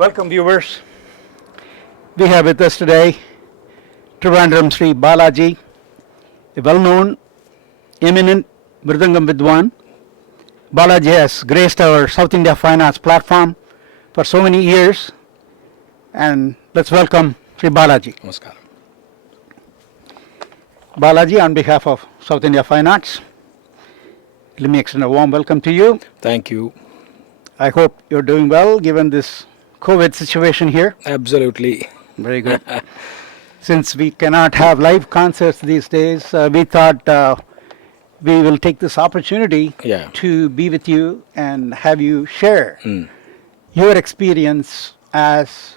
Welcome viewers. We have with us today Trivandrum Sri Balaji, a well-known, eminent Mridangam Vidwan. Balaji has graced our South India Fine Arts platform for so many years, and let's welcome Sri Balaji. Namaskar. Balaji, on behalf of South India Fine Arts, let me extend a warm welcome to you. Thank you. I hope you're doing well given this COVID situation here. Absolutely. Very good. Since we cannot have live concerts these days, we thought we will take this opportunity to be with you and have you share your experience as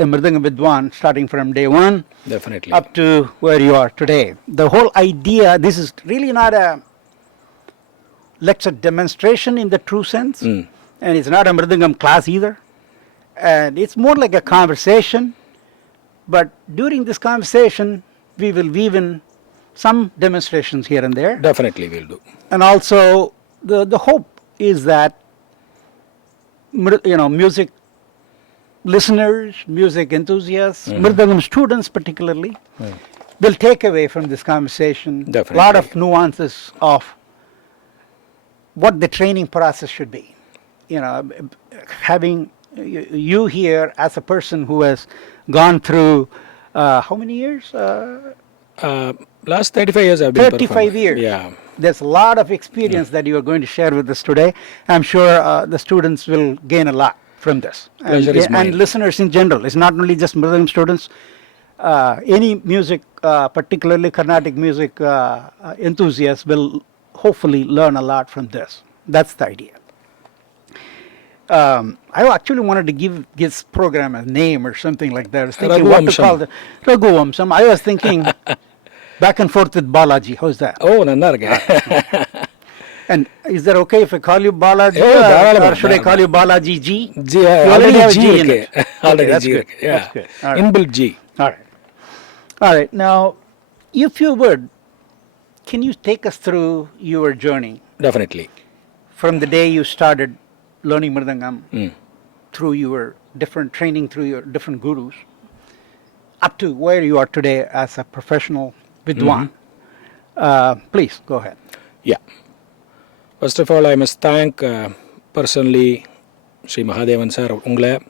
a Mridangam Vidwan, starting from day one Definitely. up to where you are today. The whole idea, this is really not a lecture demonstration in the true sense, and it's not a Mridangam class either. And it's more like a conversation, but during this conversation, we will weave in some demonstrations here and there. Definitely we'll do. And also, the hope is that, music listeners, music enthusiasts, Mridangam students particularly, will take away from this conversation a lot of nuances of what the training process should be. Having you here as a person who has gone through how many years? Last 35 years I've been 35 years. Yeah. There's a lot of experience that you are going to share with us today. I'm sure the students will gain a lot from this. And listeners in general. It's not only just Mridangam students. Any music, particularly Carnatic music enthusiasts, will hopefully learn a lot from this. That's the idea. I actually wanted to give this program a name or something like that. I was thinking what to call it. Raghu Vamsam. I was thinking back and forth with Balaji. How's that? Oh, nanarga. And is that okay if I call you Balaji? Or should I call you Balaji G? G. You already have G in it. Okay, that's good. Yeah. That's good. All right. Inbuilt G. All right. Now, if you would, can you take us through your journey? Definitely. From the day you started learning Mridangam, through your different training, through your different gurus, up to where you are today as a professional Vidwan. Please, go ahead. Yeah. First of all, I must thank personally Sri Mahadevan sir, Ungla,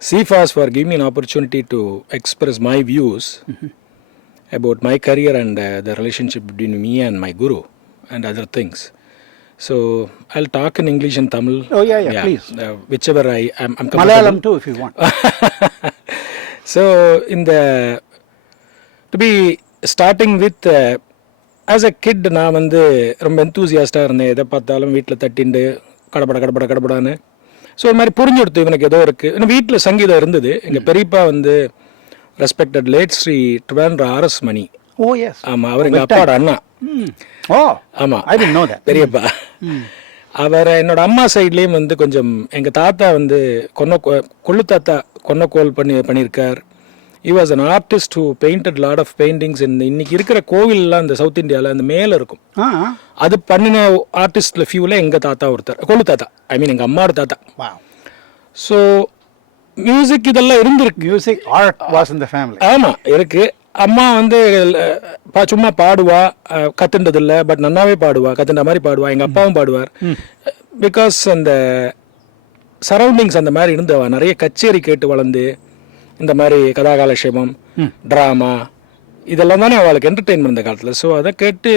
SIFA for giving me an opportunity to express my views about my career and the relationship between me and my guru and other things. So I'll talk in English and Tamil. Oh yeah, please. Whichever I'm comfortable. Malayalam too, if you want. So to be starting with, as a kid, நான் வந்து ரொம்ப enthusiastic இருந்தேன். எதை பார்த்தாலும் வீட்டில் தட்டிண்டு கடபடான்னு. So இது மாதிரி புரிஞ்சு கொடுத்து இவனுக்கு ஏதோ இருக்குது. இன்னும் வீட்டில் சங்கீதம் இருந்தது. எங்கள் பெரியப்பா வந்து respected late Shri Trivandrum R S Mani. Oh yes. ஆமாம், அவர் எங்கள் அப்பாவோட அண்ணா. ஓ ஆமாம், ஐ டிட்ன்ட் நோ தட். பெரியப்பா. அவர் என்னோட அம்மா சைட்லேயும் வந்து கொஞ்சம் எங்கள் தாத்தா வந்து கொள்ளு தாத்தா கொன்னக்கோல் பண்ணியிருக்கார். He was an artist who painted a lot of paintings in இன்னைக்கு இருக்கிற கோவில்லாம் இந்த சவுத் இந்தியாவில் அந்த மேலே இருக்கும். அது பண்ணின ஆர்டிஸ்டில் ஃபியூவில் எங்கள் தாத்தா ஒருத்தர், கொள்ளு தாத்தா, ஐ மீன் எங்கள் அம்மாவோட தாத்தா. ஸோ மியூசிக் இதெல்லாம் இருந்திருக்கு. Music, art was in the family. ஆமாம் இருக்கு. அம்மா வந்து சும்மா பாடுவா, கத்துண்டது இல்லை, பட் நன்னாவே பாடுவா, கத்துண்ட மாதிரி பாடுவா. எங்கள் அப்பாவும் பாடுவார். பிகாஸ் அந்த சரௌண்டிங்ஸ் அந்த மாதிரி இருந்தவா. நிறைய கச்சேரி கேட்டு வளர்ந்து இந்த மாதிரி கதாகாலட்சேபம், ட்ராமா இதெல்லாம் தானே அவளுக்கு என்டர்டெயின்மெண்ட் இந்த காலத்தில். ஸோ அதை கேட்டு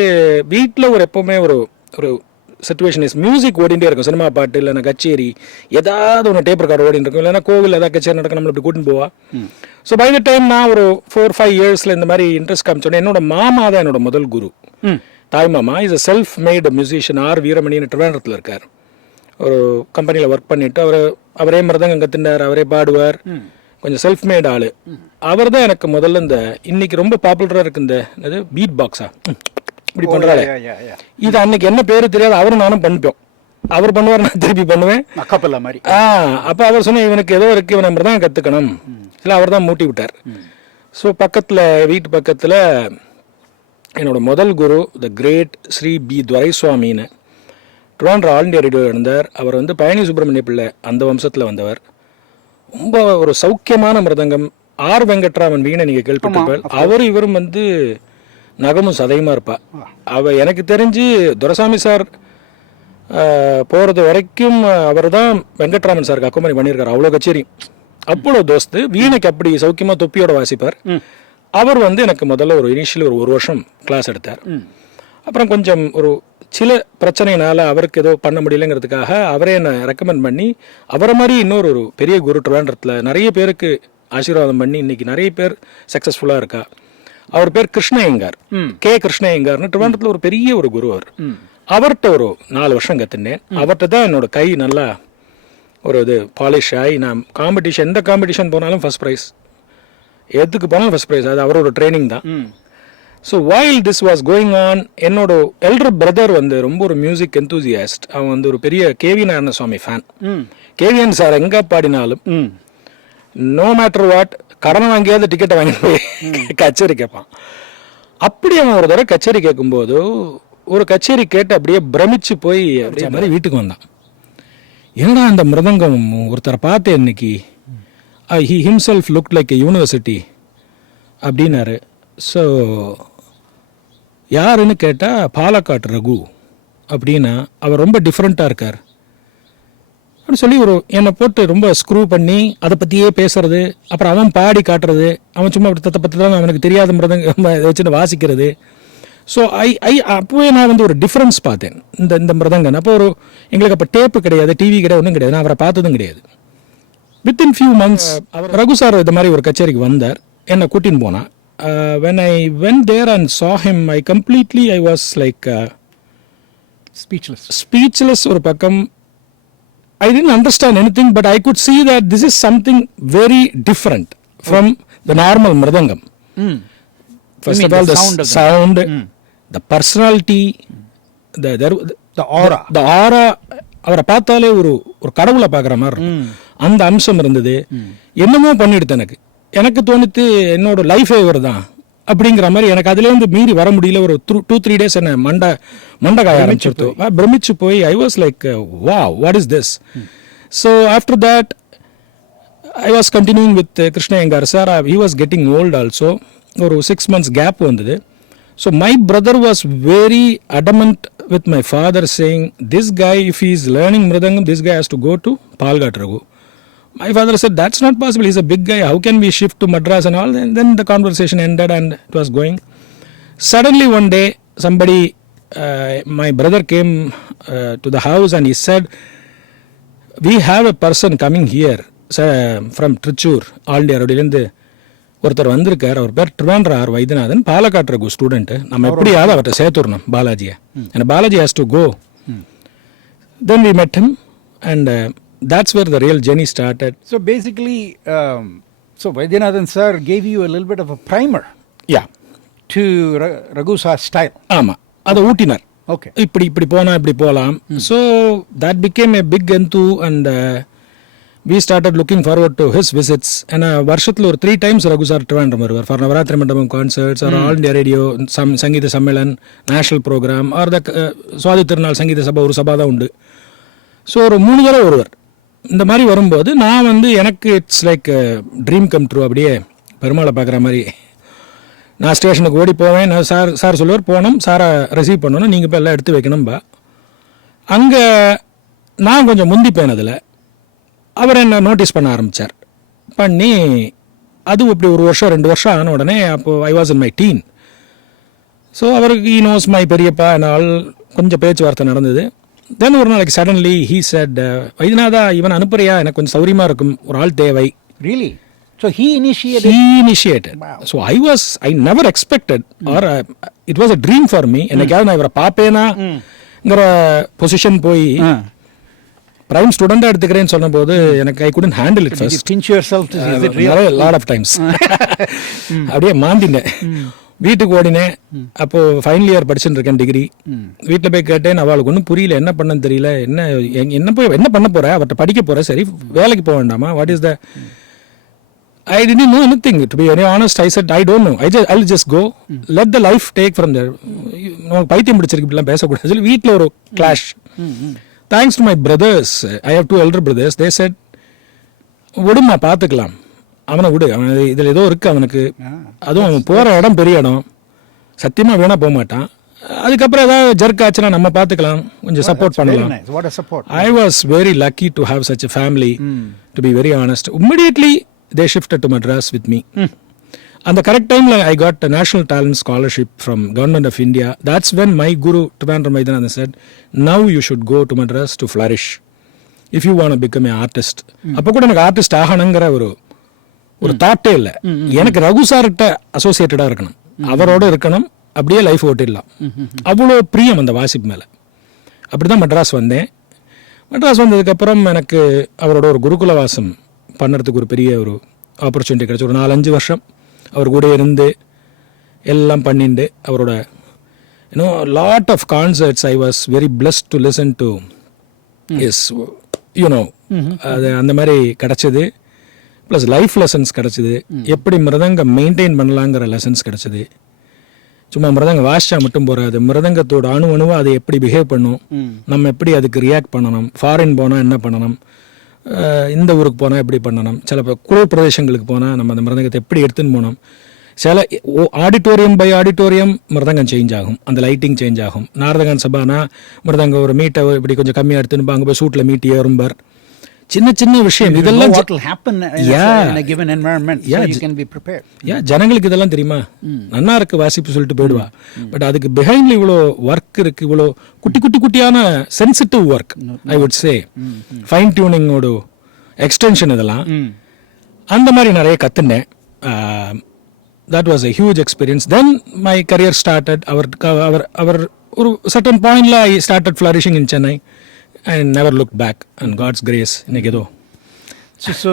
வீட்டில் ஒரு எப்போவுமே ஒரு ஒரு சிச்சுவேஷன் இஸ் மியூசிக் ஓடிட்டே இருக்கும். சினிமா பாட்டு இல்லைன்னா கச்சேரி, ஏதாவது ஒன்று டேப் ரெக்கார்டு ஓடிட்டு இருக்கும். இல்லைன்னா கோவில் ஏதாவது கச்சேரி நடக்க நம்மளை இப்படி கூட்டின்னு போவா. ஸோ பை த டைம் நான் ஒரு 4-5 இயர்ஸில் இந்த மாதிரி இன்ட்ரெஸ்ட் காமிச்சோன்னே என்னோட மாமா தான் என்னோட முதல் குரு. தாய் மாமா is a self made musician. வீரமணின்னு ட்ரிவாண்ட்ரத்தில் இருக்கார். ஒரு கம்பெனியில் ஒர்க் பண்ணிவிட்டு அவரே மிருதங்கம் கற்றுண்டார், அவரே பாடுவார். கொஞ்சம் செல்ஃப் மேட் ஆள். அவர் தான் எனக்கு முதல்ல இந்த இன்னைக்கு ரொம்ப பாப்புலராக இருக்கு இந்த பீட் பாக்ஸா இப்படி பண்ணுறாரு. இது அன்னைக்கு என்ன பேர் தெரியாது, அவரும் நானும் பண்ணிப்போம். அவர் பண்ணுவார், நான் திருப்பி பண்ணுவேன். மாதிரி. அப்போ அவர் சொன்ன இவனுக்கு ஏதோ இருக்கு, இவன் தான் கற்றுக்கணும். இல்லை அவர் தான் மூட்டி விட்டார். ஸோ பக்கத்தில் வீட்டு பக்கத்தில் என்னோட முதல் குரு த கிரேட் ஸ்ரீ பி துரைசுவாமின்னு ட்ரிவாண்ட்ரம் ஆல் இண்டியா ரேடியோ இருந்தார். அவர் வந்து பழனி சுப்பிரமணிய பிள்ளை அந்த வம்சத்தில் வந்தவர். ரொம்ப ஒரு சௌக்கியமான மிருதங்கம். ஆர் வெங்கட்ராமன் வீணை நீங்கள் கேள்விப்பட்டிருப்பார். இவரும் வந்து நகமும் சதையுமா இருப்பா. எனக்கு தெரிஞ்சு துரைசாமி சார் போகிறது வரைக்கும் அவர் தான் வெங்கட்ராமன் சாருக்கு அக்கோமணி பண்ணியிருக்காரு. அவ்வளோ கச்சேரி, அவ்வளோ தோஸ்து. வீணைக்கு அப்படி சௌக்கியமாக தொப்பியோட வாசிப்பார். அவர் வந்து எனக்கு முதல்ல ஒரு இனிஷியல் ஒரு வருஷம் கிளாஸ் எடுத்தார். அப்புறம் கொஞ்சம் ஒரு சில பிரச்சனைனால அவருக்கு ஏதோ பண்ண முடியலைங்கிறதுக்காக அவரே என்னை ரெக்கமெண்ட் பண்ணி அவரை மாதிரி இன்னொரு பெரிய குரு ட்ரிவாண்ட்ரத்தில் நிறைய பேருக்கு ஆசீர்வாதம் பண்ணி இன்னைக்கு நிறைய பேர் சக்ஸஸ்ஃபுல்லாக இருக்கா. அவர் பேர் கிருஷ்ணயங்கார், கே கிருஷ்ணயங்கார்னு ட்ரிவாண்ட்ரத்தில் ஒரு பெரிய ஒரு குரு. அவர்கிட்ட ஒரு 4 வருஷம் கற்றுனேன். அவர்கிட்ட தான் என்னோட கை நல்லா ஒரு இது பாலிஷ் ஆகி நான் காம்படிஷன் எந்த காம்படிஷன் போனாலும் ஃபர்ஸ்ட் ப்ரைஸ், எதுக்கு போனாலும் ஃபர்ஸ்ட் ப்ரைஸ். அது அவரோட ட்ரைனிங் தான். So while this was going on, என்னோட எல்டர் பிரதர் வந்து ரொம்ப ஒரு மியூசிக் எந்தூசியாஸ்ட். அவன் வந்து ஒரு பெரிய கேவி நாராயண சுவாமி ஃபேன். கேவிஎன் சார் எங்கே பாடினாலும் நோ மேட்டர் வாட் கடன் வாங்கியாவது டிக்கெட்டை வாங்கி போய் கச்சேரி கேட்பான். அப்படி அவன் ஒரு தடவை கச்சேரி கேட்கும்போது ஒரு கச்சேரி கேட்டு அப்படியே பிரமிச்சு போய் அப்படியே மாதிரி வீட்டுக்கு வந்தான். என்னடா அந்த மிருதங்கம் ஒருத்தரை பார்த்தேன் இன்னைக்கு, he himself look like a university அப்படின்னாரு. ஸோ யாருன்னு கேட்டால் பாலக்காட்டு ரகு அப்படின்னா அவர் ரொம்ப டிஃப்ரெண்ட்டாக இருக்கார் அப்படின்னு சொல்லி என்னை போட்டு ரொம்ப ஸ்க்ரூ பண்ணி அதை பற்றியே பேசுறது. அப்புறம் அவன் பாடி காட்டுறது, அவன் சும்மா அப்படி பற்றி தான் அவனுக்கு தெரியாத மிருதங்க வச்சுட்டு வாசிக்கிறது. ஸோ அப்போவே நான் வந்து ஒரு டிஃப்ரென்ஸ் பார்த்தேன் இந்த மிருதங்கன். அப்போ எங்களுக்கு அப்போ டேப்பு கிடையாது, டிவி கிடையாது, ஒன்றும் கிடையாது. நான் அவரை பார்த்ததும் கிடையாது. Within few months Raghu sir இது மாதிரி ஒரு கச்சேரிக்கு வந்தார், என்னை கூட்டின்னு போனான். When I went there and saw him, I was like speechless ஒரு பக்கம். I didn't understand anything, but I could see that this is something very different from the normal mridangam. First of all, the sound, the personality, the aura. அவரை பார்த்தாலே ஒரு கடவுளை பார்க்குற மாதிரி அந்த அம்சம் இருந்தது. என்னமோ பண்ணிடுது. எனக்கு தோணித்து என்னோட லைஃபே இவர் தான் அப்படிங்கிற மாதிரி. எனக்கு அதுலேருந்து மீறி வர முடியல. ஒரு 2-3 days என்ன மண்டை காய ஆரம்பிச்சிருத்து. பிரமிச்சு போய் I was like wow, what is this. So after that I was continuing with Krishna Iyengar sir. He was getting old also. ஒரு 6 months கேப் வந்தது. So my brother was very adamant with my father saying this guy, if he is learning mridangam, this guy has to go to Palghat Raghu. My father said, that's not possible. He's a big guy. How can we shift to Madras and all? And then the conversation ended and it was going. Suddenly one day, somebody, my brother came to the house and he said, we have a person coming here from Trichur, all India Road. ஒருத்தர் வந்திருக்கார், அவர் பேர் Trivandrum R Vaidyanathan, பாலக்காட்டு Raghu student. நம்ம எப்படியாவது அவர்கிட்ட சேர்த்துடணும் பாலாஜியை. and Balaji has to go. Then we met him and that's where the real journey started. So basically, so Vaidyanathan sir gave you a little bit of a primer. Yeah. To Raghu sir's style. ஆமாம், அதை ஊட்டினார். Okay. இப்படி போனால் இப்படி போகலாம். So that became a big enthu and we started looking forward to his visits. ஏன்னா வருஷத்தில் ஒரு 3 times Raghu sir Trivandrum வருவார். For Navaratri Mandapam concerts or All India Radio Sangeetha Sammelan, national program or the Swathi Thirunal Sangeetha சபா, ஒரு சபா தான் உண்டு. ஸோ ஒரு 3 தடவை வருவார். இந்த மாதிரி வரும்போது நான் வந்து எனக்கு it's like dream come true. அப்படியே பெருமாளை பார்க்குற மாதிரி நான் ஸ்டேஷனுக்கு ஓடி போவேன். நான் சார் சொல்லுவார் போகணும், சாரை ரிசீவ் பண்ணணும், நீங்கள் இப்போ எல்லாம் எடுத்து வைக்கணும்பா. அங்கே நான் கொஞ்சம் முந்திப்பேன். அதில் அவர் என்ன நோட்டீஸ் பண்ண ஆரம்பித்தார். பண்ணி அது இப்படி 1 வருஷம் 2 வருஷம் ஆன உடனே அப்போது I was in my dean. So அவருக்கு ஈ நோஸ் மை பெரியப்பா என்னால் கொஞ்சம் பேச்சுவார்த்தை நடந்தது. தென் ஒரு நாளைக்கு சடன்லி ஹீ செட், வைத்தியநாதா இவன் அனுப்புறியா, எனக்கு கொஞ்சம் சௌரியமாக இருக்கும், ஒரு ஆள் தேவை. Really? So he initiated? He initiated. Wow. So I never expected or it was a dream for me. என்னைக்காவது நான் இவரை பார்ப்பேனாங்கிற பொசிஷன் போய் பிரைம் ஸ்டூடெண்டாக எடுத்துக்கிறேன்னு சொன்னபோது எனக்கு ஐ couldn't handle it first. Pinch yourself to is it real? Lot of times. அப்படியே மாந்தினேன். வீட்டுக்கு ஓடினேன். அப்போது ஃபைனல் இயர் படிச்சுட்டு இருக்கேன், டிகிரி. வீட்டில் போய் கேட்டேன், அவளுக்கு ஒன்றும் புரியல, என்ன பண்ணன்னு தெரியல, என்ன பண்ண போகிற, அவர்கிட்ட படிக்க போகிற, சரி வேலைக்கு போக வேண்டாமா, what is the I didn't know anything, to be very honest. I said I don't know, I'll just go, let the life take from there. நமக்கு பைத்தியம் பிடிச்சிருக்கு, இப்படிலாம் பேசக்கூடாது சொல்லி வீட்டில் ஒரு clash. Thanks to my brothers, I have 2 elder brothers, they said விடுமா பார்த்துக்கலாம், அவனை விடு, அவன் இதில் ஏதோ இருக்குது அவனுக்கு, அதுவும் அவன் போகிற இடம் பெரிய இடம், சத்தியமாக வேணா போக மாட்டான், அதுக்கப்புறம் ஏதாவது ஜர்க் ஆச்சுன்னா நம்ம பார்த்துக்கலாம், கொஞ்சம் சப்போர்ட் பண்ணலாம். I was very lucky to have such a family, to be very honest. Immediately they shifted to Madras with me. And the correct time I got a national talent scholarship from government of India. That's when my guru Trivandrum Balaji said, now you should go to Madras to flourish if you want to become an artist. அப்போ கூட எனக்கு artist ஆகணுங்கிற ஒரு தாட்டே இல்லை. எனக்கு ரகு சார்கிட்ட அசோசியேட்டடாக இருக்கணும், அவரோட இருக்கணும், அப்படியே லைஃப் ஓட்டிடலாம், அவ்வளோ பிரியம் அந்த வாசிப்பு மேலே. அப்படி தான் மெட்ராஸ் வந்தேன். மெட்ராஸ் வந்ததுக்கப்புறம் எனக்கு அவரோட ஒரு குருகுல வாசம் பண்ணுறதுக்கு ஒரு பெரிய ஒரு ஆப்பர்ச்சுனிட்டி கிடச்சி. ஒரு 4-5 வருஷம் அவர் கூட இருந்து எல்லாம் பண்ணிட்டு அவரோட lot of concerts I was very blessed to listen to எஸ் அது அந்த மாதிரி கிடச்சிது. ப்ளஸ் லைஃப் லெசன்ஸ் கிடச்சிது, எப்படி மிருதங்கம் மெயின்டைன் பண்ணலாங்கிற லெசன்ஸ் கிடச்சிது. சும்மா மிருதங்கம் வாசிச்சா மட்டும் போகாது, மிருதங்கத்தோட அணுவாக அதை எப்படி பிஹேவ் பண்ணும், நம்ம எப்படி அதுக்கு ரியாக்ட் பண்ணணும், ஃபாரின் போனால் என்ன பண்ணணும், இந்த ஊருக்கு போனால் எப்படி பண்ணணும், சில குளிர் பிரதேசங்களுக்கு போனால் நம்ம அந்த மிருதங்கத்தை எப்படி எடுத்துன்னு போனோம். சில auditorium by auditorium mridangam change ஆகும், அந்த லைட்டிங் சேஞ்ச் ஆகும். நாரதகான் சபானா மிருதங்கம் ஒரு மீட்டை இப்படி கொஞ்சம் கம்மியாக எடுத்துன்னு அங்கே போய் சூட்டில் மீட்டி ஏறும்பார். சின்ன சின்ன விஷயம் இதெல்லாம் ஜனங்களுக்கு இதெல்லாம் தெரியுமா, நன்னா இருக்கு வாசிப்பு சொல்லிட்டு போயிடுவா. பட் அதுக்கு பிஹைண்ட்ல இவ்வளோ ஒர்க் இருக்கு, இவ்வளோ குட்டியான sensitive work, I would say fine டியூனிங்கோட எக்ஸ்டென்ஷன், இதெல்லாம் அந்த மாதிரி நிறைய கற்றுனேன். That was a huge experience. Then my career started. அவர் ஒரு certain point la I started flourishing in Chennai. I never looked back, and God's grace. So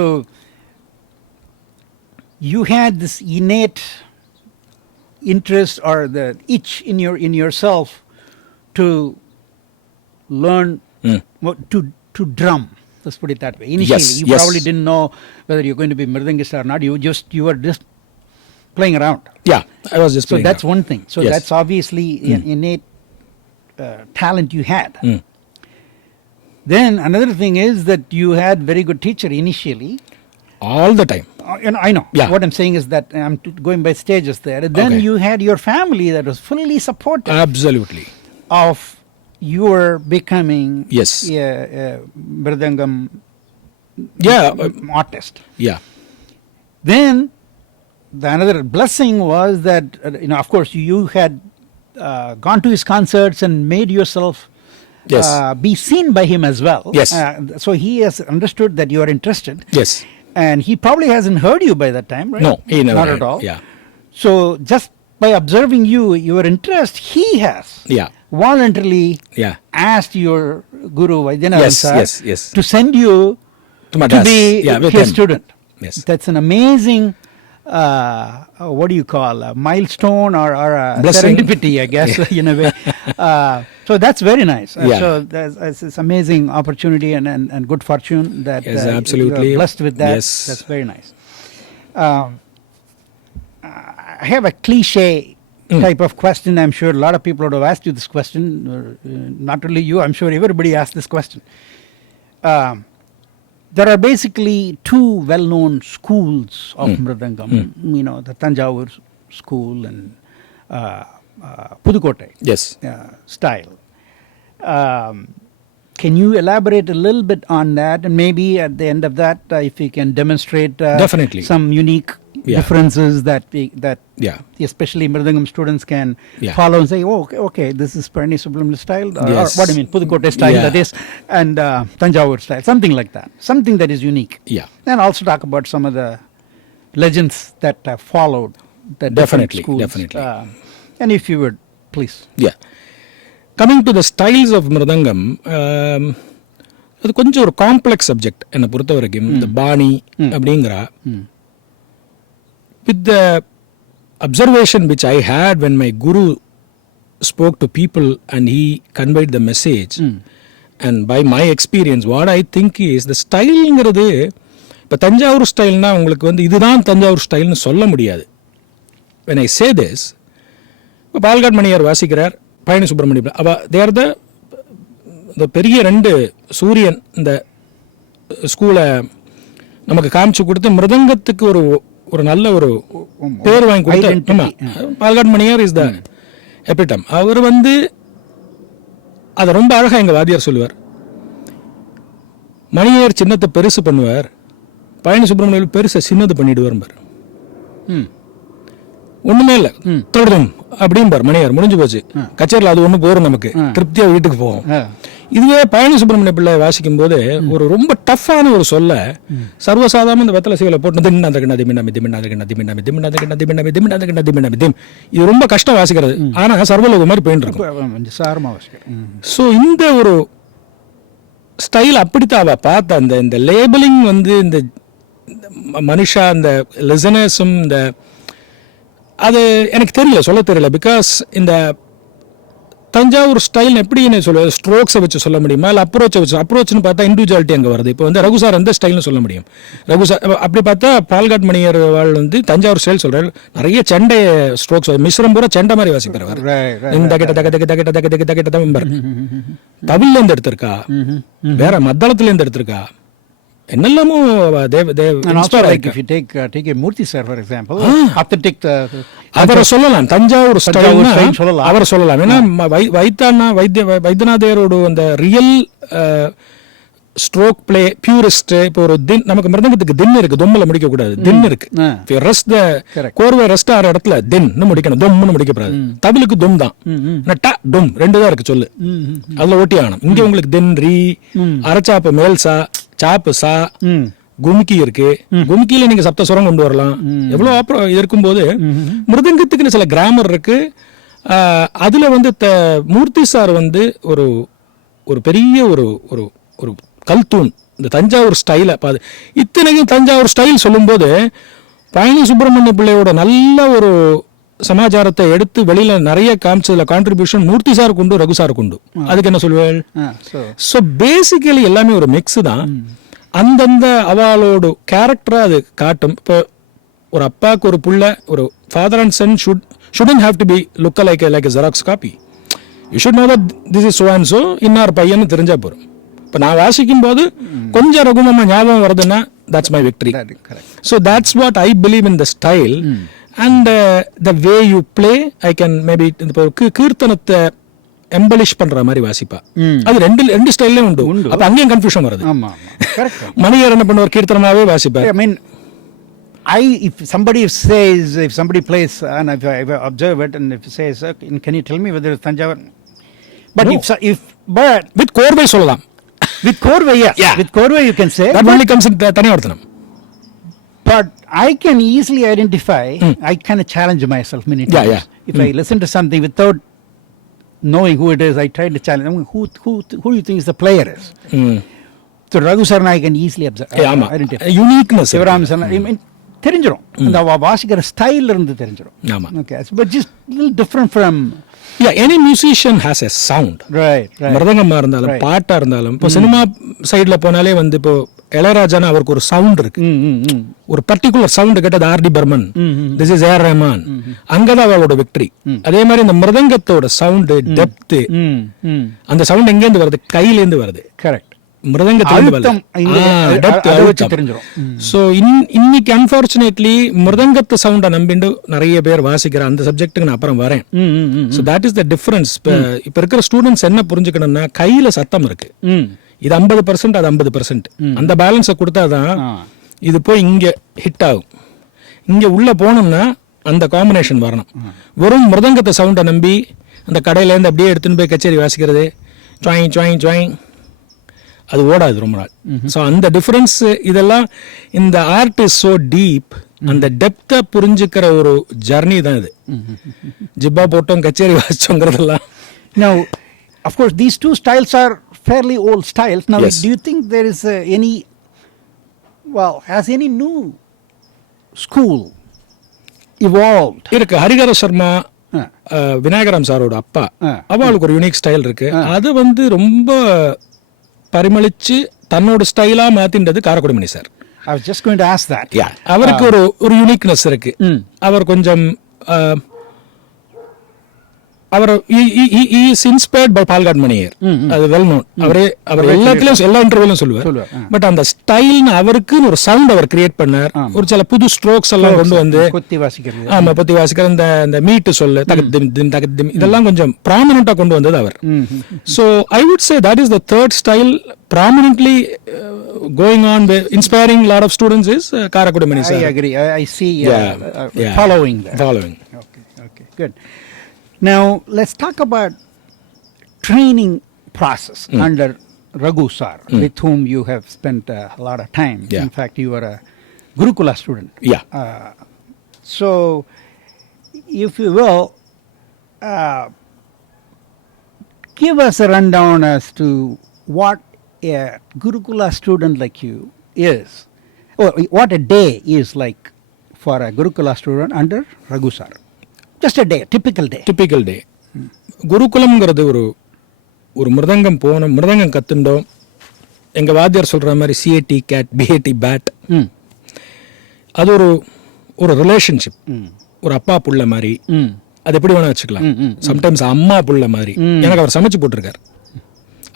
you had this innate interest or the itch in yourself to learn to drum. Let's put it that way. Initially, you probably didn't know whether you're going to be mridangist or not. You were just playing around. Yeah, I was just playing. So that's one thing. So that's obviously an innate talent you had. Then another thing is that you had very good teacher initially. All the time. I know. Yeah. What I'm saying is that I'm going by stages there. Then you had your family that was fully supportive. Absolutely. Of your becoming a Mridangam artist. Yeah. Then another blessing was that of course you had gone to his concerts and made yourself be seen by him as well. Yes. So he has understood that you are interested. Yes. And he probably hasn't heard you by that time, right? No, he never Not had. at all. Yeah. So just by observing your interest, he has voluntarily asked your guru Vidwan to send you to be his student. Yes. That's an amazing what do you call a milestone or a serendipity, I guess, in a way. So that's very nice. So it's amazing opportunity and good fortune that absolutely. You are blessed with that. Yes. That's very nice. I have a cliche type of question. I'm sure a lot of people would have asked you this question. Not only you, I'm sure everybody asked this question. there are basically two well-known schools of Mridangam. You know, the Tanjavur school and Pudukkottai Yes. style. Can you elaborate a little bit on that, and maybe at the end of that, if you can demonstrate Definitely. some unique differences that Yeah. especially Mridangam students can Yeah. follow and say, oh, okay, this is Purani Subramanian style, or Yes. what do you mean, Pudukkottai style, Yeah. that is, and Tanjavur style, something like that, something that is unique. Yeah. And also talk about some of the legends that have followed the different Definitely, schools. definitely. And if you would, please. Yeah. Coming to the styles of Mridangam, அது கொஞ்சம் ஒரு complex subject என்னை பொறுத்த வரைக்கும். இந்த பாணி அப்படிங்கிற with the observation which I had when my guru spoke to people and he conveyed the message and by my experience what I think is the ஸ்டைலுங்கிறது. இப்போ தஞ்சாவூர் ஸ்டைல்னா உங்களுக்கு வந்து இதுதான் தஞ்சாவூர் ஸ்டைல்னு சொல்ல முடியாது. வென் ஐ சே திஸ், இப்போ பால்காட் மணியார் வாசிக்கிறார், பழனி சுப்பிரமணியம், அவ தேர் இந்த பெரிய ரெண்டு சூரியன் இந்த ஸ்கூலை நமக்கு காமிச்சு கொடுத்து மிருதங்கத்துக்கு ஒரு ஒரு நல்ல ஒரு பேர் வாங்கி கொடுத்து. ஆமாம், பால்காட் மணியார் இஸ் த எபிடம். அவர் வந்து அதை ரொம்ப அழகாக எங்கள் வாத்தியார் சொல்லுவார். மணியார் சின்னத்தை பெருசு பண்ணுவார், பழனி சுப்பிரமணியம் பெருசை சின்னது பண்ணிடுவார். ஒண்ணுமே இல்லை, தொடரும் அப்படிம்பார் மணியார். முடிஞ்சு போச்சு கச்சேரியில், அது ஒன்று போகிறோம், நமக்கு திருப்தியா வீட்டுக்கு போவோம். இதுவே பழனி சுப்பிரமணிய பிள்ளை வாசிக்கும் போது ஒரு ரொம்ப டஃப்பான ஒரு சொல்ல சர்வசாதாரண இந்த வெத்தலை சீவலை போட்டு இது ரொம்ப கஷ்டம் வாசிக்கிறது. ஆனா சர்வலோகம் மாதிரி போயிட்டு இருக்கும். ஸோ இந்த ஒரு ஸ்டைல் அப்படித்தான் அவ பார்த்த அந்த இந்த லேபிளிங் வந்து இந்த மனுஷா இந்த லிசனர்ஸும் இந்த அது எனக்கு தெரியல, சொல்ல தெரியல. பிகாஸ் இந்த தஞ்சாவூர் ஸ்டைல் எப்படி சொல்ல, ஸ்ட்ரோக்ஸை வச்சு சொல்ல முடியுமா, இல்லை அப்ரோச்சை வச்சு? அப்ரோச்னு பார்த்தா இண்டிவிஜுவாலிட்டி அங்கே வருது. இப்போ வந்து ரகுசார் எந்த ஸ்டைல்னு சொல்ல முடியும்? ரகுசார் அப்படி பார்த்தா பால்காட் மணியர் வாழ் வந்து தஞ்சாவூர் ஸ்டைல் சொல்கிறார். நிறைய செண்டை ஸ்ட்ரோக்ஸ், மிஸ்ரம் பூரா செண்டை மாதிரி வாசிக்கிறவர். இந்த கிட்ட தக தக தக தக தக தக தம்பர் தமிழ்லேருந்து எடுத்திருக்கா, வேற மத்தளத்துலேருந்து எடுத்திருக்கா, என்னெல்லாமோ அவரை சொல்லலாம். தஞ்சாவூர் ஸ்டைல் அவரை சொல்லலாம். ஏன்னா வைத்தியநாதையரோட அந்த ரியல் ஸ்ட்ரோக் பிளே பியூரிஸ்ட். இப்போ ஒரு தின், நமக்கு மிருதங்கத்துக்கு தின் இருக்கு, தொம்மல முடிக்க கூடாது, தின் இருக்கு. கோர்வை ரெஸ்ட் ஆகிற இடத்துல தின்னு முடிக்கணும், தொம்னு முடிக்கப்படாது. தமிழுக்கு தொம் தான், டொம் ரெண்டு தான் இருக்கு சொல்லு, அதுல ஓட்டி ஆகணும். இங்க உங்களுக்கு தின் ரீ, அரைச்சாப்பு மேல்சா, சாப்பு சா, கும்கி இருக்கு. கும்கியில நீங்க சப்த சுரம் கொண்டு வரலாம். எவ்வளவு அப்புறம் இருக்கும்போது மிருதங்கத்துக்குன்னு சில கிராமர் இருக்கு. அதுல வந்து மூர்த்தி சார் வந்து ஒரு ஒரு பெரிய ஒரு ஒரு ஒரு கல்தூண் இந்த தஞ்சாவூர் ஸ்டைல பாது. இத்தனைக்கும் தஞ்சாவூர் ஸ்டைல் சொல்லும் போது பழனி சுப்பிரமணிய பிள்ளையோட நல்ல ஒரு சமாச்சாரத்தை எடுத்து வெளியில நிறைய காமிச்சதுல கான்ட்ரிபியூஷன் மூர்த்தி சார் கொண்டு, ரகு சார் கொண்டு. அதுக்கு என்ன சொல்லுவேன்? ஸோ பேசிக்கலி எல்லாமே ஒரு மிக்ஸ் தான். அந்தந்த அவளோட கேரக்டரா அது காட்டும். இப்போ ஒரு அப்பாவுக்கு ஒரு புள்ள, ஒரு father and son shouldn't have to be look like a Xerox copy. You should know that this is so and so, இன்னார் பையன்னு தெரிஞ்சா போறோம். இப்போ நான் வாசிக்கும் போது கொஞ்சம் ரகுமாமா ஞாபகம் வருதுன்னா that's my victory. So that's what I believe in the style. And the way you play, I can maybe கீர்த்தனத்தை எம்பலிஷ் பண்ற மாதிரி வாசிப்பா. அது ரெண்டு ஸ்டைல்லே உண்டு. அப்ப அங்கேயும் கன்ஃபியூஷன் வருது. மணியர் என்ன பண்ணுவார், கீர்த்தனமாவே வாசிப்பார். I mean, if somebody plays, and if I observe it, and if he says, can you tell me whether it's Tanjavur? But no. But with Korvai சொல்லலாம். With Korvai, yes. Yeah. With Korvai you can say. That only comes in தனியாவர்த்தனம். But I can easily identify. I kind of challenge myself many times. Yeah. If I listen to something without knowing who it is, I try to challenge. I mean, who you think is the player is? So Raghu Sarna I can easily observe. Identify. Uniqueness. Sivaram Sarna. I mean, தெரிஞ்சிரும். அந்த வாசிக்கிற style இருந்து தெரிஞ்சிரும். ஆமா. Okay. But just a little different from. Yeah, any musician has a sound. Right. மிருதங்கமா இருந்தாலும் பாட்டா இருந்தாலும் இப்போ சினிமா சைடுல போனாலே வந்து இப்போ இளையராஜானா அவருக்கு ஒரு சவுண்ட் இருக்கு. ஒரு பர்டிகுலர் சவுண்ட் கேட்டது ஆர் டி பர்மன், திஸ் இஸ் ஏஆர் ரஹ்மான். அங்கதான் அவளோட விக்டரி. அதே மாதிரி இந்த மிருதங்கத்தோட சவுண்ட் டெப்த், அந்த சவுண்ட் எங்கேருந்து வருது? கையிலேருந்து வருது. கரெக்ட். மிருதங்கத்தை ஸோ இன்னைக்கு அன்ஃபார்ச்சுனேட்லி மிருதங்கத்து சவுண்டை நம்பிண்டு நிறைய பேர் வாசிக்கிற அந்த சப்ஜெக்ட்டுக்கு நான் அப்புறம் வரேன். So that is the difference. இப்போ இருக்கிற ஸ்டூடெண்ட்ஸ் என்ன புரிஞ்சுக்கணும்னா கையில சத்தம் இருக்கு, இது 50% அது 50%. அந்த பேலன்ஸை கொடுத்தாதான் இது போய் இங்க ஹிட் ஆகும். இங்க உள்ள போனோம்னா அந்த காம்பினேஷன் வரணும். வெறும் மிருதங்கத்தை சவுண்டை நம்பி அந்த கடையிலேருந்து அப்படியே எடுத்துன்னு போய் கச்சேரி வாசிக்கிறது ட்ராயிங் ட்ராயிங் ட்ராயிங் அது ஓடாது ரொம்ப நாள். ஸோ அந்த டிஃபரன்ஸ் இதெல்லாம் இந்த ஆர்ட் இஸ் ஸோ டீப். அந்த டெப்த்தை புரிஞ்சுக்கிற ஒரு ஜர்னி தான் இது. ஜிப்பா போட்டோம் கச்சேரி வாசிச்சோங்கிறதெல்லாம். Now, of course, these two styles are fairly old styles. Now, Yes. do you think there is has any new school evolved? இருக்கு. ஹரிகர சர்மா விநாயகராம் சாரோட அப்பா, அவளுக்கு ஒரு யூனிக் ஸ்டைல் இருக்கு. அது ரொம்ப பரிமளிச்சு தன்னோட ஸ்டைலா மாத்தின்றது காரக்குடி மணி sir. I was just going to ask that. அவருக்கு ஒரு யூனிக்னஸ் இருக்கு. அவர் கொஞ்சம் அவர் இன்ஸ்பயர்ட் பை பால்காட் மணியர், அது வெல் நோன். அவர் எல்லாத்துலயும் எல்லா இன்டர்வியூலும் சொல்லுவார். பட் அந்த ஸ்டைல் அவருக்கு ஒரு சவுண்ட் அவர் கிரியேட் பண்ணார். ஒரு சில புது ஸ்ட்ரோக்ஸ் எல்லாம் கொண்டு வந்து பொத்தி வாசிக்கிறது, ஆமா பொத்தி வாசிக்கிற இந்த மீட்டு சொல்லு தகத்திம் இதெல்லாம் கொஞ்சம் ப்ராமினென்ட்டா கொண்டு வந்தது அவர். So I would say that is the third style prominently going on inspiring a lot of students is Karakudi Mani sir. I agree. I see following that. Following. Okay, good. Now let's talk about training process under Raghu sir, with whom you have spent a lot of time. In fact, you were a Gurukula student. So if you will give us a rundown as to what a Gurukula student like you is, or what a day is like for a Gurukula student under Raghu sir. Just a day, typical day. குருகுலம்ங்கிறது ஒரு மிருதங்கம் போனோம், மிருதங்கம் கத்துண்டோம். எங்க வாத்தியார் சொல்ற மாதிரி CAD gate PAT bad. அது ஒரு relationship, ஒரு அப்பா புள்ள மாதிரி. அது எப்படி வேணா வச்சுக்கலாம். சம்டைம்ஸ் அம்மா புள்ள மாதிரி. எனக்கு அவர் சமைச்சு போட்டிருக்காரு.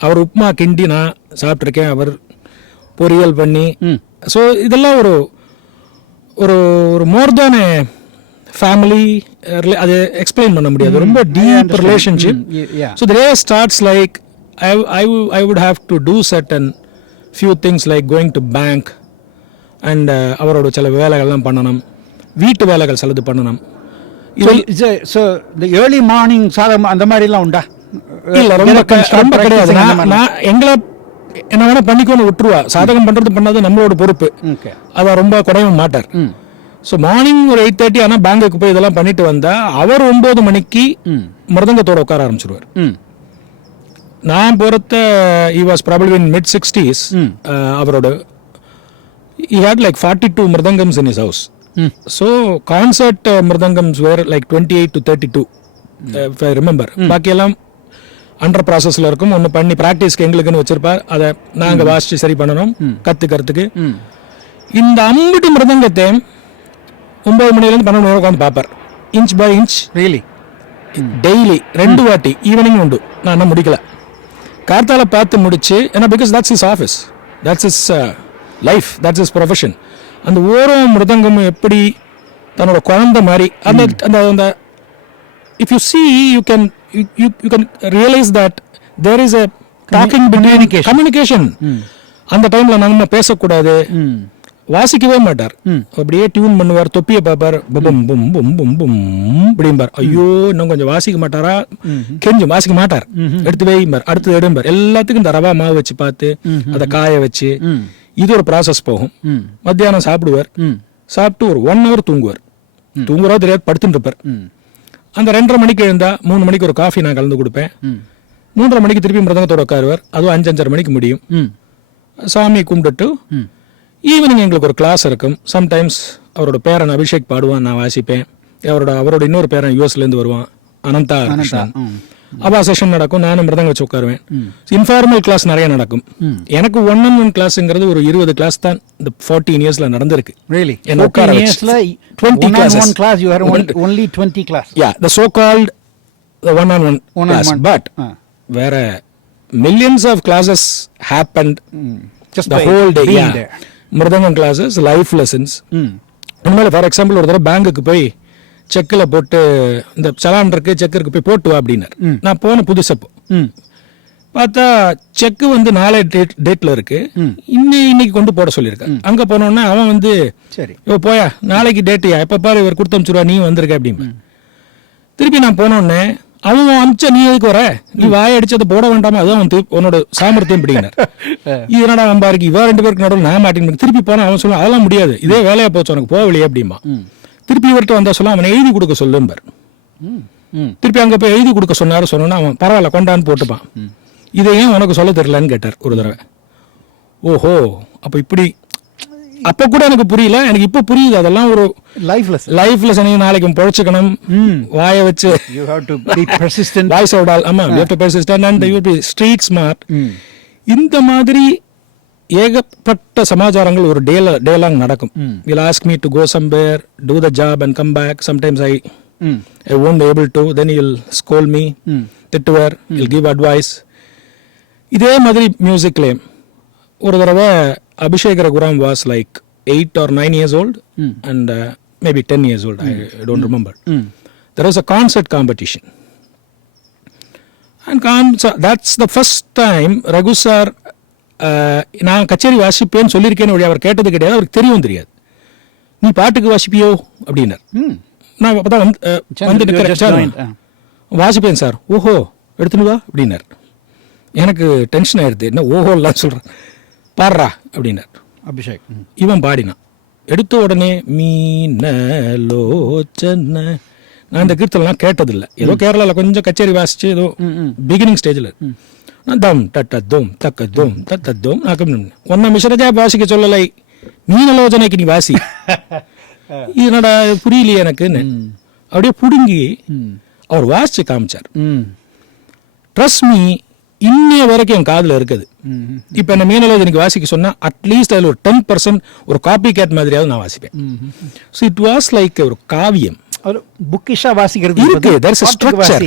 அவர் உப்புமா கிண்டி நான் சாப்பிட்ருக்கேன், அவர் பொரியல் பண்ணி. ஸோ இதெல்லாம் ஒரு மோர் தேன் ஏ ஃபேமிலி. அது எக்ஸ்பிளைன் பண்ண முடியாது. ரொம்ப deep relationship. So the day starts like I would have to do certain few things like going to bank and அவரோட சில வேலைகள்லாம் பண்ணணும், வீட்டு வேலைகள் சிலது பண்ணணும். ஸோ தி ஏர்லி மார்னிங் சாதம் அந்த மாதிரிலாம் உண்டா? இல்ல, ரொம்ப கிடையாது. நான் எங்களை என்ன வேணா பண்ணிக்கோன்னு விட்டுருவா. சாதகம் பண்றது பண்ணாது நம்மளோட பொறுப்பு. அத ரொம்ப குறையவும் மாட்டார். ஸோ மார்னிங் ஒரு 8:30 ஆனால் பேங்குக்கு போய் இதெல்லாம் பண்ணிட்டு வந்தா அவர் 9 மணிக்கு மிருதங்கத்தோட உட்கார ஆரம்பிச்சிருவார். நான் பொறுத்த he was probably in mid-60s. அவரோட he had like 42 mridangams in his house. So concert mridangams were like 28 to 32 if I remember. பாக்கியெல்லாம் அண்டர் ப்ராசஸ்ல இருக்கும். ஒன்று பண்ணி ப்ராக்டிஸ்க்கு எங்களுக்குன்னு வச்சிருப்பார். அதை நாங்கள் வாசிச்சு சரி பண்ணணும் கற்றுக்கிறதுக்கு. இந்த 50 மிருதங்கத்தை 9 மணிலேருந்து 12 மணி உட்காந்து பார்ப்பார். இன்ச் பை இன்ச் டெய்லி 2 வாட்டி. ஈவினிங் உண்டு. நான் என்ன முடிக்கல, கார்த்தால பார்த்து முடிச்சு. ஏன்னா because that's is office, that's is life, that's is profession. அந்த ஓரோ மிருதங்கமும் எப்படி தன்னோட குழந்தை மாதிரி. அந்த அந்த if you see, you can realize that there is a talking between communication. அந்த டைம்ல நம்ம பேசக்கூடாது. வாசிக்கவே மாட்டார். அப்படியே டியூன் பண்ணுவார், தொப்பியை பார்ப்பார், பும் பும் பும் பும் பும் அப்படிம்பார். ஐயோ இன்னும் கொஞ்சம் வாசிக்க மாட்டாரா, கெஞ்சும் வாசிக்க மாட்டார். எடுத்து வைம்பார், அடுத்து எடும்பார். எல்லாத்துக்கும் இந்த ரவா மாவு வச்சு பார்த்து அதை காய வச்சு இது ஒரு ப்ராசஸ் போகும். மத்தியானம் சாப்பிடுவார், சாப்பிட்டு ஒரு 1 hour தூங்குவார். தூங்குறா தெரியாது, படுத்துட்டு இருப்பார். அந்த 2:30 மணிக்கு எழுந்தா 3 மணிக்கு ஒரு காஃபி நான் கலந்து கொடுப்பேன். 3:30 மணிக்கு திருப்பி மிருதங்கத்தோட உட்காருவார். அதுவும் 5-5:30 மணிக்கு முடியும். சாமி கும்பிட்டுட்டு ஈவினிங் எங்களுக்கு ஒரு கிளாஸ் இருக்கும். சம்டைம்ஸ் அவரோட பேரன் அபிஷேக் பாடுவான், நான் வாசிப்பேன். அவரோட இன்னொரு பேரன் யூஎஸ்லேருந்து வருவான், அனந்தா கிருஷ்ணன். அவா செஷன் நடக்கும், நானும் மிருதங்க வச்சு உட்காருவேன். இன்ஃபார்மல் கிளாஸ் நிறைய நடக்கும். எனக்கு 1-on-1 கிளாஸ்ங்கிறது ஒரு 20 கிளாஸ் தான் இந்த 14 yearsல நடந்திருக்கு. என்ன உட்கார வச்சு 20 class you had only 20 class. Yeah, the so called the 1-on-1 class. But வேற millions of classes happened Just the by whole day. being Yeah. there. Mridangam classes, life lessons. உண்மையில for example ஒரு தடவை பேங்குக்கு போய் செக்கில் போட்டு இந்த சலான் இருக்கு செக் இருக்கு போய் போட்டு வா அப்படின்னாரு. நான் போன புதுசப்போ பார்த்தா செக்கு வந்து நாளை டேட்ல இருக்கு, இன்னைக்கு கொண்டு போட சொல்லியிருக்கேன். அங்க போனோன்னா அவன் வந்து சரி போயா நாளைக்கு டேட்டியா எப்ப பாரு இவர் கொடுத்து அனுப்பிச்சுருவா நீ வந்திருக்க அப்படின்னு. திருப்பி நான் போனோடனே அவன் அனுப்பிச்சா நீ எதுக்கு வர, நீ வாய அடிச்சு அதை போட வேண்டாமா, அதுவும் அவன் உன்னோட சாமர்த்தியம் பிடிக்கினார். இது என்னடா நம்ப இருக்கு இவா 2 பேருக்கு நடுவில் நான் மாட்டேன். திருப்பி போனா அவன் சொல்லுவான் அதெல்லாம் முடியாது, இதே வேலையா போச்சு உனக்கு போகலையே அப்படிமா. திருப்பி இவர்கிட்ட வந்தா சொல்ல அவனை எழுதி கொடுக்க சொல்லும்பார். திருப்பி அங்க போய் எழுதி கொடுக்க சொன்னா அவன் பரவாயில்ல கொண்டான்னு போட்டுப்பான். இதை ஏன் உனக்கு சொல்ல தெரியலன்னு கேட்டார் ஒரு தடவை. ஓஹோ அப்ப இப்படி அப்ப கூட எனக்கு புரியல, எனக்கு இப்ப புரியுது. அதெல்லாம் ஒரு லைஃப்ல நாளைக்கு பொழைச்சுக்கணும், வாய வச்சு வாய்ஸ் அவுடால். ஆமா you have to persistent and you have to be street smart. இந்த மாதிரி ஏகப்பட்ட சமாச்சாரங்கள் ஒரு டேலாங் நடக்கும். will ask me to go somewhere, do the job and come back. Sometimes I won't be able to, then he'll scold me, திட்டுவார், he'll give advice. இதே மாதிரி மியூசிக்லேயும் ஒரு தடவை Abhishek Raghuram was like 8 or 9 years old and maybe 10 years old. I don't remember. There was a concert competition. And that's the first time Raghu sir நான் கச்சேரி வாசிப்பேன்னு சொல்லியிருக்கேன்னு அவர் கேட்டது கிடையாது, அவருக்கு தெரியாது. நீ பாட்டுக்கு வாசிப்பியோ அப்படின்னார். நான் அப்போ தான் வந்து நிற்கிறேன், வாசிப்பேன் சார். ஓஹோ எடுத்துன்னு வா அப்படின்னார். எனக்கு டென்ஷன் ஆயிடுது, என்ன ஓஹோலாம் சொல்கிறேன், பாடுறா அப்படின்னார் அபிஷேக். இவன் பாடினான். எடுத்த உடனே மீனலோச்சன. நான் இந்த கீர்த்தனெலாம் கேட்டதில்லை, ஏதோ கேரளாவில் கொஞ்சம் கச்சேரி வாசிச்சு ஏதோ பிகினிங் ஸ்டேஜில் நான் தம் தட்டத்தோம் தக்கத்தோம் தத்தத்தோம் ஒன்ன மிஸ்ரஜா வாசிக்க சொல்லலை, மீனலோச்சனைக்கு நீ வாசி. இதனோட புரியலையே எனக்குன்னு அப்படியே புடுங்கி அவர் வாசிச்சு காமிச்சார். ட்ரஸ்ட் மீ இன்னைய வரைக்கும் என் காதில் இருக்குது. இப்போ என்ன மீனலோச்சனைக்கு வாசிக்க சொன்னா அட்லீஸ்ட் அதில் ஒரு 10% ஒரு காப்பி கேட் மாதிரியாவது நான் வாசிப்பேன். ஸோ இட் வாஸ் லைக் ஒரு காவியம். புக்கிஷா வாசிக்கிறது இருக்கு, there is a structure.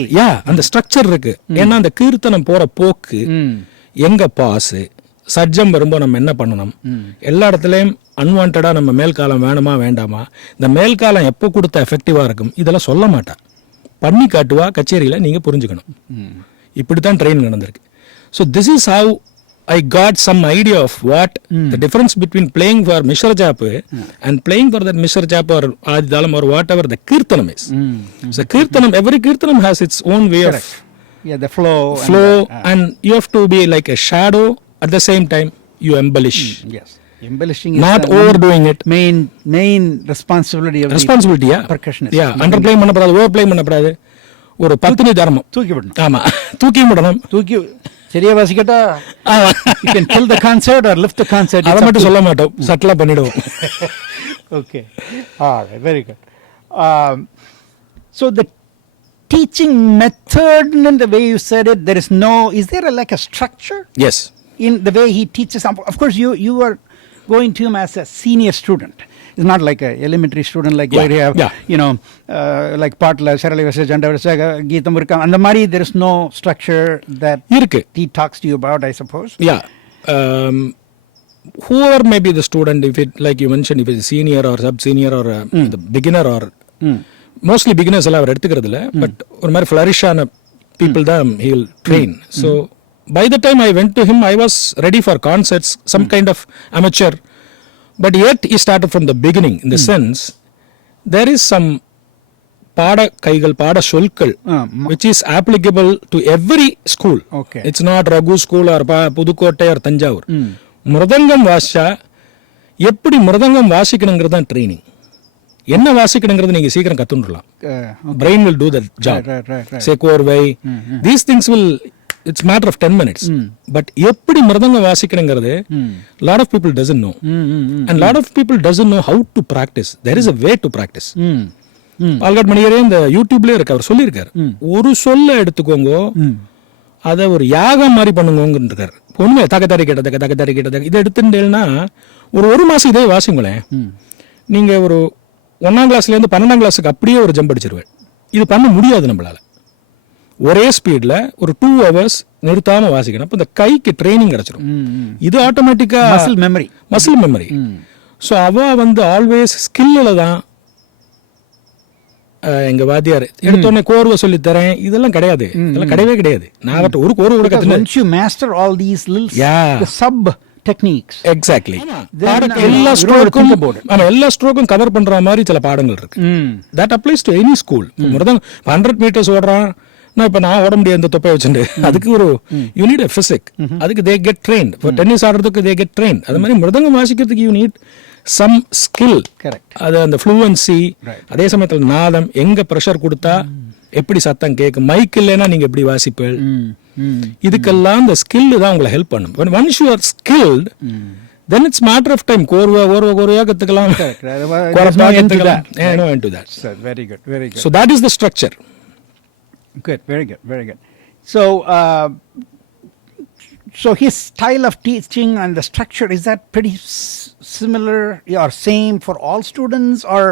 அந்த ஸ்ட்ரக்சர் இருக்கு. ஏன்னா அந்த கீர்த்தனம் போற போக்கு, எங்க பாஸ் சட்ஜம் வரும்போது நம்ம என்ன பண்ணணும், எல்லா இடத்துலயும் அன்வான்டா நம்ம மேல்காலம் வேணுமா வேண்டாமா, இந்த மேல்காலம் எப்போ கொடுத்தா எஃபெக்டிவா இருக்கும், இதெல்லாம் சொல்ல மாட்டா, பண்ணி காட்டுவா. கச்சேரியில நீங்க புரிஞ்சுக்கணும். இப்படித்தான் ட்ரெயின் நடந்திருக்கு. So this is how I got some idea of what the difference between playing for Mishra Jap and playing for that Mishra Jap or Adidalam or whatever the Kirtanam is. So Kirtanam, every Kirtanam has its own way of the flow and you have to be like a shadow at the same time you embellish. Yes, embellishing not overdoing it. Main responsibility of percussionist. Underplay பண்ணக்கூடாது, overplay பண்ணக்கூடாது. ஒரு பத்தினி தர்மம் தூக்கி விடணும். ஆமா தூக்கி விடணும். சரியா வாசிக்கட்டா you can kill the concert or lift the concert. அதை மட்டும் சொல்ல மாட்டோம், சட்டலா பண்ணிடுவோம். Okay, all right, very good. So the teaching method and the way you said it, is there like a structure? Yes, in the way he teaches. Of course you are going to him as a senior student. It's not like a elementary student like where you have like Patla Sarali versus Janda versus Geetam Virkam and the Mari. There is no structure that he talks to you about, I suppose. Whoever may be the student, if it like you mentioned, if it's senior or sub senior or the beginner or mostly beginners alla அவர் எடுத்துக்கிறது இல்ல, but ஒரு மாதிரி flourish ஆன people தான் he will train. So by the time I went to him, I was ready for concerts, some kind of amateur. But yet he started from the beginning in the sense there is some pada kaigal pada solkal which is applicable to every school. Okay. It's not Raghu school or Pudukkottai or Tanjavur. Mridangam vasha எப்படி மிருதங்கம் வாசிக்கணுங்கிறது தான் training. என்ன வாசிக்கணுங்கிறது நீங்க சீக்கிரம் கத்துடலாம். Brain will do the job. Right. Say Korvai. These things will, it's matter of 10 minutes. But எப்படி மிருதங்கம் வாசிக்கணுங்கிறது lot of people doesn't know. And lot of people doesn't know how to practice. There is a way to practice. ஆல்காட் மணியரே இந்த யூடியூப்ல இருக்கு, அவர் சொல்லியிருக்காரு, ஒரு சொல்ல எடுத்துக்கோங்க அதை ஒரு யாகம் மாதிரி பண்ணுங்கன்னு இருக்காரு. ஒண்ணுமே தகதாரி கேட்ட இதை எடுத்துட்டேன்னா ஒரு மாசம் இதே வாசிங்களேன், நீங்க ஒரு 1ஆம் கிளாஸ்ல இருந்து 12ஆம் கிளாஸுக்கு அப்படியே ஒரு ஜம்ப் அடிச்சிருவேன். இது பண்ண முடியாது நம்மளால. ஒரே ஸ்பீட்ல ஒரு 2 hours நிறுத்தாமல் வாசிக்கணும். அப்போ இந்த கைக்கு ட்ரைனிங் கிடச்சிரும். இது ஆட்டோமேட்டிக்காக மசில் மெமரி. ஸோ அவள் ஆல்வேஸ் ஸ்கில்லில் தான் எங்கள் வாத்தியார் எடுத்தோடனே கோர்வை சொல்லித்தரேன் இதெல்லாம் கிடையாது. இதெல்லாம் கிடையவே கிடையாது. நான் அவர்கிட்ட ஒரு கோர்வை கூட கற்றுனேன். Techniques. Exactly. எல்லா ஸ்ட்ரோக்கும் கவர் பண்ற மாதிரி சில பாடங்கள் இருக்கு. That applies to any school. Mridangam 100 meters ஓடுறான், நான் ஓட முடியாது இந்த தொப்பை வச்சுட்டு. அதுக்கு ஒரு you need a physic. அதுக்கு they get trained. For tennis ஆடுறதுக்கு they get trained. அது மாதிரி மிருதங்கம் வாசிக்கிறதுக்கு you need some skill. Correct. அது அந்த fluency, அதே சமயத்தில் நாதம், எங்க ப்ரெஷர் கொடுத்தா எப்படி சத்தம் கேட்கும், மைக் இல்லைன்னா நீங்க எப்படி வாசிப்பீள், இதுக்கெல்லாம் இந்த ஸ்கில் தான் உங்களை ஹெல்ப் பண்ணும். once you are skilled, then it's matter of time. கோர்வையா கத்துக்கலாம். No into that. Very good, very good. So that is the structure. Good, very good, very good. So his style of teaching and the structure, is that pretty similar or same for all students, or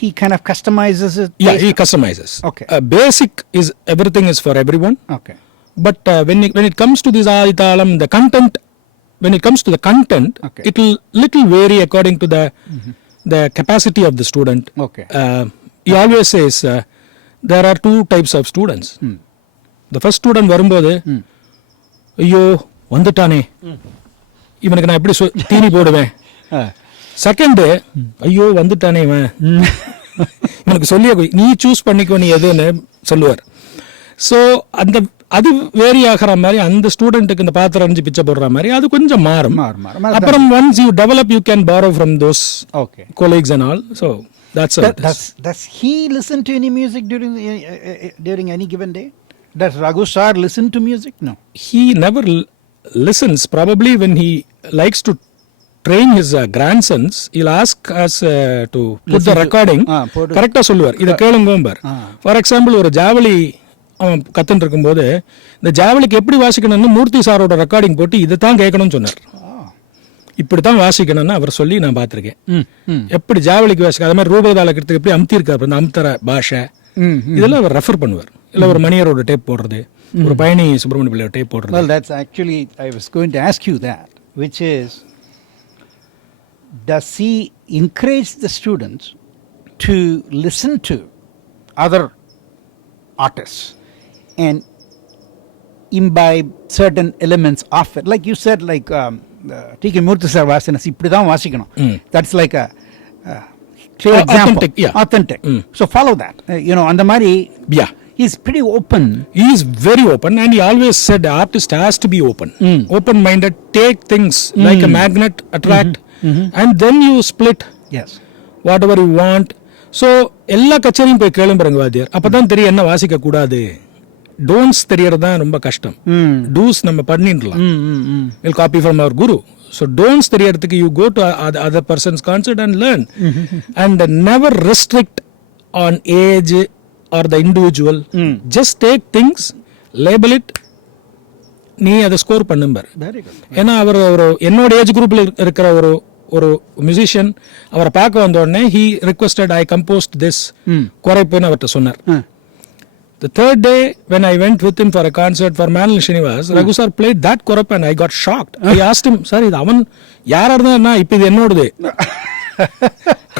he kind of customizes it? Yeah, he customizes. Okay. Basic is everything is for everyone. Okay. But when it comes to this Aditalam, the content, when it comes to the content, okay, it will little vary according to the capacity of the student. Okay. He always says there are two types of students. The first student வரும்போது ஐயோ வந்துட்டானே இவனுக்கு நான் எப்படி தீனி போடுவேன். Second ஐயோ வந்துட்டானே இவன் இவனுக்கு சொல்லிய நீ சூஸ் பண்ணிக்கோ நீ எதுன்னு சொல்லுவார். ஸோ அது வேரி ஆகிற மாதிரி அந்த ஸ்டூடெண்ட்டுக்கு இந்த பாத்திரம் அரிஞ்சு பிச்சை போடுற மாதிரி அது கொஞ்சம் மாறும். அப்புறம் once you develop you can borrow from those colleagues and all. So that's it. Does he listen to any music during any given day? Does Raghu sir listen to music? No. He never listens. Probably when he likes to train his grandsons, he'll ask us to put the recording. கரெக்டாக சொல்லுவார், இதை கேளுங்கோம்பார். For example ஒரு ஜாவலி அவன் கத்துன்னு இருக்கும்போது இந்த ஜாவலிக்கு எப்படி வாசிக்கணும்னு மூர்த்தி சாரோட ரெக்கார்டிங் போட்டு இதை தான் கேட்கணும்னு சொன்னார். இப்படித்தான் வாசிக்கணும்னு அவர் சொல்லி நான் பார்த்துருக்கேன். எப்படி ஜாவலிக்கு வாசிக்க அது மாதிரி ரூபதாளக்கிறதுக்கு எப்படி அமுத்திருக்காரு அந்த அமுத்தர பாஷை இதெல்லாம் அவர் ரெஃபர் பண்ணுவார். இல்லை ஒரு மணியரோட டேப் போடுறது, ஒரு பயணி சுப்பிரமணிய பிள்ளையோட டேப் போடுறது. Well, that's actually I was going to ask you that, which is, does he encourage the students to listen to other artists and imbibe certain elements of it? Like you said, like T.K. Murthy sir vasanas இப்படி தான் வாசிக்கணும். That's like a clear example. Authentic. So follow that. அந்த மாதிரி. Yeah. He's pretty open. He is very open, and he always said the artist has to be open. Open-minded, take things like a magnet, attract, and then you split. Yes. Whatever you want. So எல்லா கச்சேரியும் போய் கேளும்புறங்க வாத்தியார், அப்பதான் தெரியும் என்ன வாசிக்க கூடாது. Don'ts தெரியறது தான் ரொம்ப கஷ்டம். டூஸ் நம்ம பண்ணிடலாம். We'll copy from our guru. So don'ts தெரியறதுக்கு you go to other person's concert and learn. And never restrict on age or the individual. Just take things, label it, நீ அதை ஸ்கோர் பண்ணும்பார். ஏன்னா அவர் ஒரு என்னோட ஏஜ் குரூப்ல இருக்கிற ஒரு மியூசிஷியன் அவரை பார்க்க வந்த உடனே he requested I composed this குறைப்புன்னு அவர்கிட்ட சொன்னார். The third day when I went with him for a concert for Manal Srinivas, Raghu sir played that korap and I got shocked. I asked him, sir, இது அவன் யாரா இருந்தா இப்போ இது என்னோடது,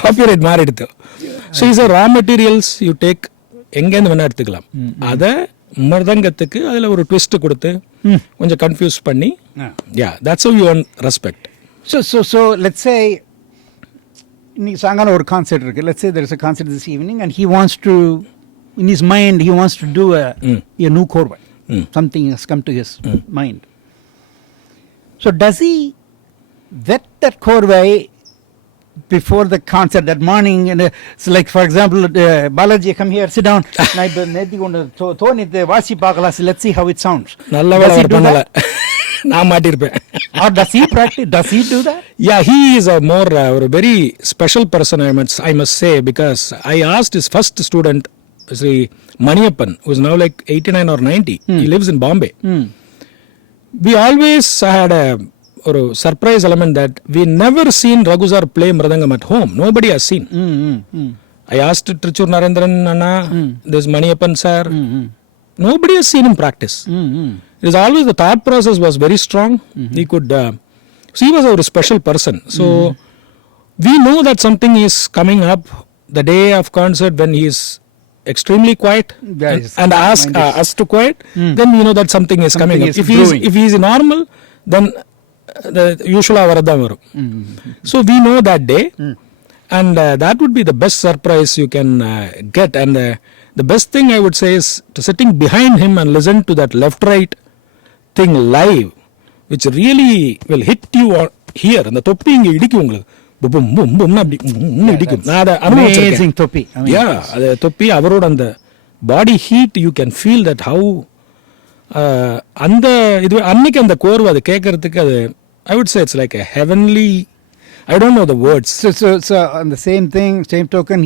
copyright மாறிடுது. So is a raw materials you take, எங்கேருந்து வேணா எடுத்துக்கலாம். அதை மிருதங்கத்துக்கு அதில் ஒரு ட்விஸ்ட் கொடுத்து கொஞ்சம் கன்ஃபியூஸ் பண்ணி, yeah, that's how you earn respect. So let's say இன்னைக்கு சாயங்காலம் ஒரு கான்சர்ட் இருக்கு. Let's say there is a concert this evening and he wants to, in his mind he wants to do a new korva. Something has come to his mind. So does he vet that korva before the concert that morning? And so like for example, Balaji, come here, sit down. Let's see how it sounds. நான் மாட்டிருப்பேன். Or does he practice? Does he do that? Yeah, he is a more a very special person, I must say, because I asked his first student, Sri Maniappan, who is now like 89 or 90. He lives in Bombay. We always had a surprise element that we never seen Raghu sir play Mridangam at home. Nobody has seen. I asked Trichur Narendran Anna, this Maniappan sir. Nobody has seen him practice. it is always the thought process was very strong. He could, so he was a special person. So we know that something is coming up the day of concert when he is extremely quiet and ask us to quiet, then we know that something is coming up. If he is normal, then the usual avaradam varum. So we know that day, and that would be the best surprise you can get. And the best thing I would say is to sitting behind him and listen to that left right thing live, which really will hit you here. And the toppi inge idikkum ungalku. Bum bum bum na idikum. Na ada amazing toppi. Yeah, the toppi avaroda and the body heat, you can feel that how அந்த இது அன்னைக்கு அந்த கோர்வை அதை கேட்கறதுக்கு அது I would say it's like a heavenly, I don't know the words. So on the same thing, same token,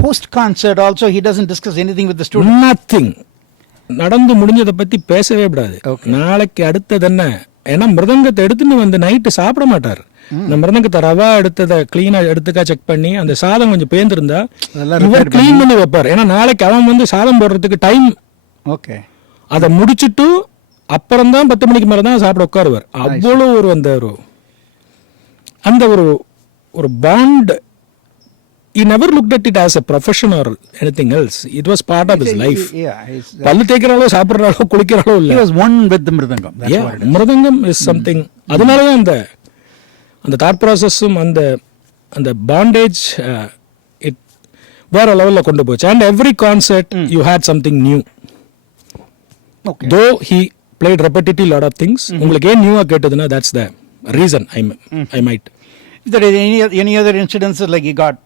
post concert also he doesn't discuss anything with the students. Nothing. நடந்து முடிஞ்சதை பத்தி பேசவே கூடாது. நாளைக்கு அடுத்தது என்ன, ஏன்னா மிருதங்கத்தை எடுத்துன்னு வந்து நைட்டு சாப்பிட மாட்டார். இந்த மிருதங்கத்தை ரவா எடுத்ததை கிளீனா எடுத்துக்கா செக் பண்ணி அந்த சாதம் கொஞ்சம் பேந்திருந்தா இவர் கிளீன் பண்ணி வைப்பார். ஏன்னா நாளைக்கு அவன் வந்து சாதம் போடுறதுக்கு டைம், ஓகே, அதை முடிச்சுட்டு அப்புறம் தான் 10 மணிக்கு மேலே தான் சாப்பிட உட்காருவார். அவ்வளோ ஒரு அந்த ஒரு bond. He never looked at it as a profession or anything else. It was part of his life. பல்லு தேய்க்கிறாளோ சாப்பிட்றாளோ குளிக்கிறாளோ இல்லை. He was one with the Mridangam. That's what it is. Mridangam is something. அதனால தான் அந்த thought ப்ராசஸும் அந்த bondage it வேற லெவலில் கொண்டு போச்சு. And every concert you had something new. Okay. Though he played repetitive lot of things, உங்களுக்கு ஏன் நியூவா கேட்டதுன்னா that's the reason I might. Is there any other incidents like he got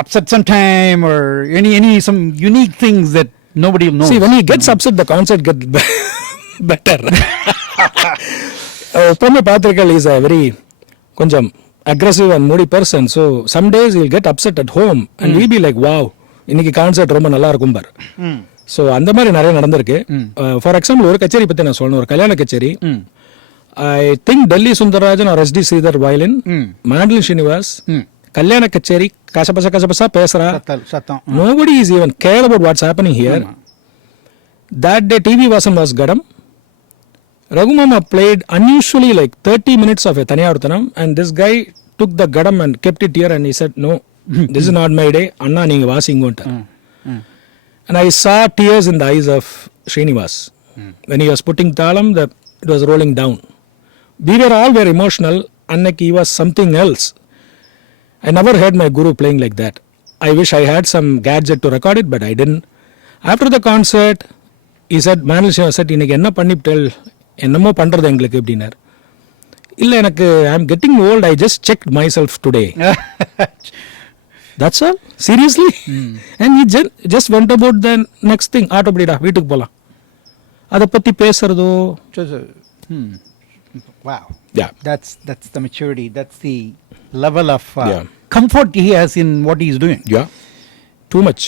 upset sometime or any some unique things that nobody knows? See, when he gets upset, the concert gets better. Upama Patrikal is a very konjam aggressive and moody person. So some days he'll get upset at home and we'll be like, wow, இன்னைக்கு concert ரொம்ப நல்லா இருக்கும் பார். So அந்த மாதிரி நிறைய நடந்திருக்கு. For example ஒரு கச்சேரி பற்றி நான் சொல்லணும், ஒரு கல்யாண கச்சேரி. I think Delhi Sundararajan or SD Sridhar violin, mandolin Srinivas, கல்யாண கச்சேரி கசபசா பேசுறா. Nobody is even care about what's happening here. That day TV Vasan was Gadam. Raghumama played unusually like 30 minutes of a Thaniyaruthanam, and this guy took the Gadam and kept it here and he said, no, this is not my day, Anna neenga vasingonta. And I saw tears in the eyes of Srinivas. When he was putting Thalam, it was rolling down. We were all very emotional. Annaki he was something else. I never heard my guru playing like that. I wish I had some gadget to record it, but I didn't. After the concert, he said, Manal Shiva said, இன்னைக்கு என்ன பண்ணிவிட்டல், என்னமோ பண்ணுறது எங்களுக்கு அப்படின்னார். இல்லை எனக்கு I am getting old, I just checked myself today. That's all? Seriously? And he just went about the next thing. Auto படிடா வீட்டுக்கு போகலாம், அதை பற்றி பேசுறதோ. Wow. Yeah. That's the maturity. That's the level of comfort he has in what he is doing. Yeah. Too much.